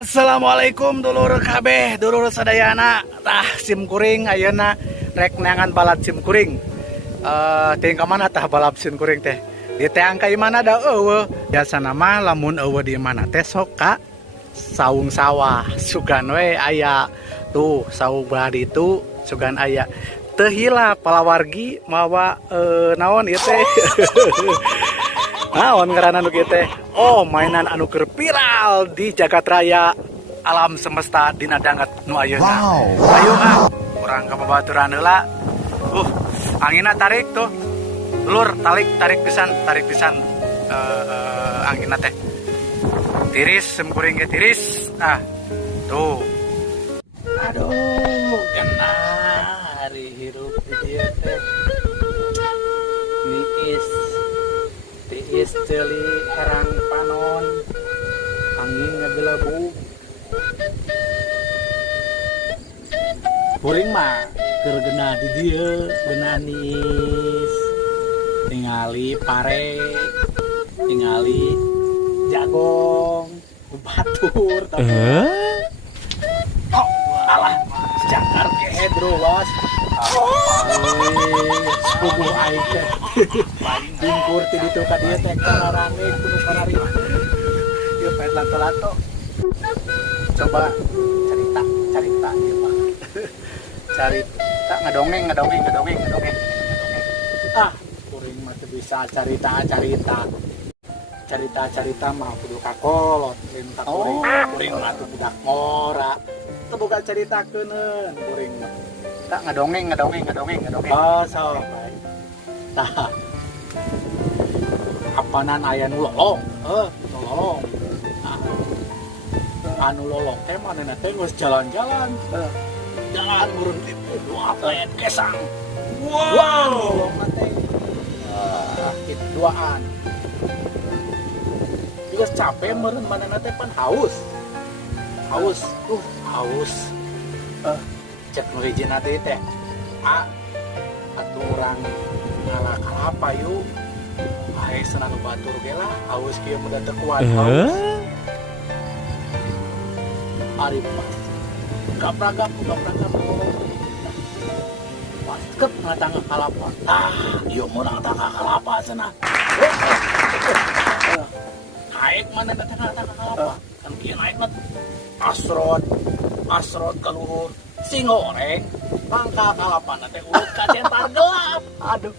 Assalamualaikum dulur kabeh, dulur sadayana. Tah sim kuring ayeuna rek neangan balap sim kuring. Teh ka mana tah balap sim kuring teh? Di teh angka mana da eueuh. Biasa nama lamun eueuh di mana teh sok ka saung sawah. Sugan we aya tuh saung badi itu sugan aya. Teu hila palawargi mawa naon ieu teh. Naon ngaranna nu kieu teh? Oh, mainan anu keur viral di jagat raya alam semesta dina danget nu ayeuna. Wow. Ayo urang ka babaturan heula. Angina tarik tuh. Lur, tarik pisan angina teh. Tiris semkuring ge tiris. Tuh. Aduh, kena hari hirup di dieu teh. Tiis ceuli herang panon. Angin ngabelebuk. Kuring mah keur geuna di dieu, genanis. Tingali pare, tingali jagong, batur Oh, alah, jangar kehe drowas. Sepupu aing teh. Bingkur ti ditu ka dieu teh rame kudu karari. Ieu pae lato-lato. Coba carita ieu mah. Carita ngadongeng. Kuring mah teu bisa carita mah kudu kakolot lain ka kuring. Kuring mah teu budak ngora. Teu boga caritakeun kuring mah. Tak ngadongeng. Oh, sok. Tah. Apanan aya nu lolong? Nu lolong. Anu lolong teh manehna teh geus jalan-jalan. Jalan murun ti dua pelet kesang. Wow, lolong mah teh. Itu duaan. Geus capek meureun manehna teh pan haus. Haus. Cek nu hijina teh atuh urang ngalah kalapa yuk. Ae senang batur ge lah, haus kieu muda teu kuat haus. Ari pas gapragap. Pas kep ngatangga kalapa. Ieu murang tangga kalapa cenah. Naik mana teh ngatangga kalapa? Kan kieu naik mah asrot kaluhur. Si ngoreng pangkal kalapana teh urut ka centar gelap. Aduh.